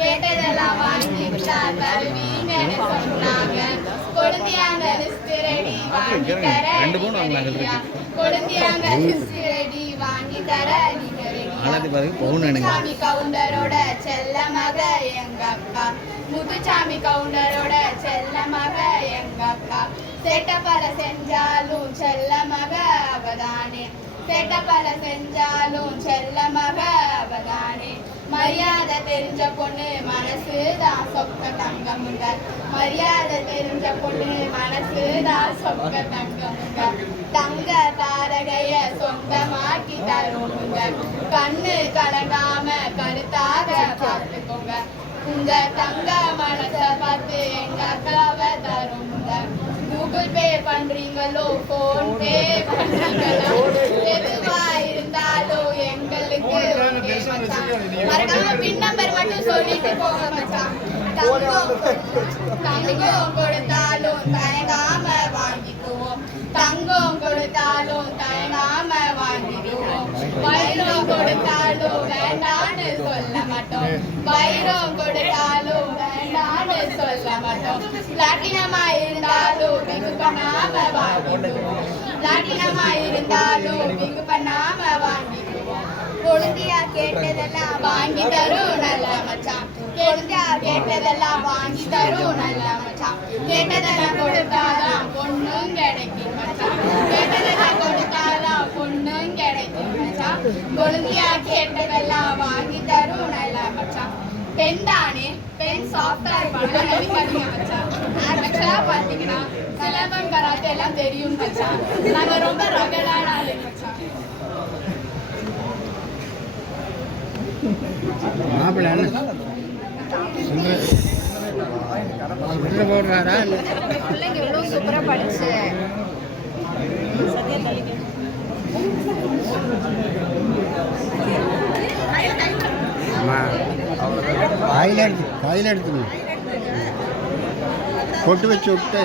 கேட்டதெல்லாம் வாங்கிட்டா தருவீங்கன்னு சொன்னாங்க. கொழுந்தியாங்க லிஸ்ட் ரெடி வாங்கி தர கொழுந்தியாங்க லிஸ்ட் ரெடி வாங்கி தர நீங்க முத்துசாமி கவுண்டரோட செல்ல மக எங்க அக்கா. முத்துசாமி கவுண்டரோட செல்ல மக எங்க அக்கா. சேட்டப்பல செஞ்சாலும் செல்ல மக அவதானே. சேட்டப்பல செஞ்சாலும் செல்ல மக அவதானே. மரியாதை தெரிஞ்ச பொண்ணு மனசுதான் சொக்க தங்கமுங்க. மரியாதை தெரிஞ்ச பொண்ணு மனசுதான் சொக்க தங்கமுங்க. தங்க தாரகைய சொந்தமாக்கி தருவோங்க. கண்ணு கலங்காம கருத்தாக பார்த்துக்கோங்க. உங்க தங்க மனச பார்த்து எங்க அக்காவை தருவோங்க. கூகுள் பே பண்றீங்களோ போன் பே பண்றீங்களோ எதுவா இருந்தாலும் எங்களுக்கு மறக்காம பின் நம்பர் மட்டும் சொல்லிட்டு போங்க மச்சான். தங்கம் கொடுத்தாலும் தயங்காம வாங்கிக்குவோம். தங்கம் கொடுத்தாலும் தயங்காம வாங்கிக்குவோம். வைரம் கொடுத்தாலும் வேண்டான்னு சொல்ல மாட்டோம். வைரம் கொடுத்தாலும் வேண்டான்னு சொல்ல மாட்டோம். பிளாட்டினமா இருந்தாலும் பிகு பண்ணாம வாங்கிக்குவோம். பிளாட்டினமா இருந்தாலும் பிகு பண்ணாம வாங்கிக்குவோம். கொழுந்தியா கேட்டதெல்லாம் வாங்கி தரும் நல்ல மச்சான். கொழுந்தியா கேட்டதெல்லாம் வாங்கி தரும் நல்ல மச்சான். கேட்டதெல்லாம் கொடுத்தாதான் பொண்ணும் கிடைக்கும் மச்சான். கேட்டதெல்லாம் கொடுத்தாதான் பொண்ணும் கிடைக்கும் மச்சான். கொழுந்தியா கேட்டதெல்லாம் வாங்கி தரும் நல்ல மச்சான். பெண் தானே, பெண் சாஃப்டா இருப்பாங்க நினைக்காதீங்க மச்சான். ஆக்சுவலா பாத்தீங்கன்னா சிலம்பம் கராத்தே எல்லாம் தெரியும் மச்சான். நாங்க ரொம்ப ரகடான ஆளு மச்சான். பிள்ளைங்க எவ்வளவு சூப்பரா படிச்சு காயில எடுத்துங்க கொட்டு வச்சு விட்டு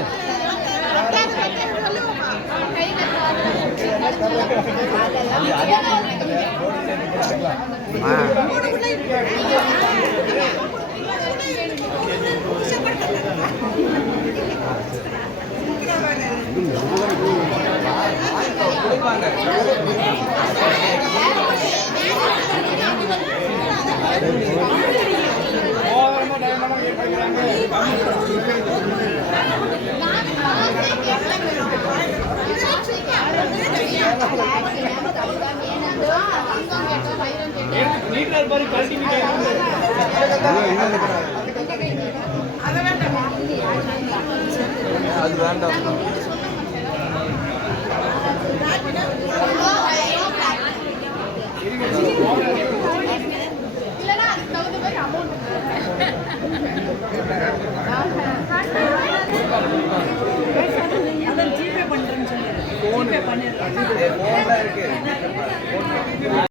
அது வேண்டாம்.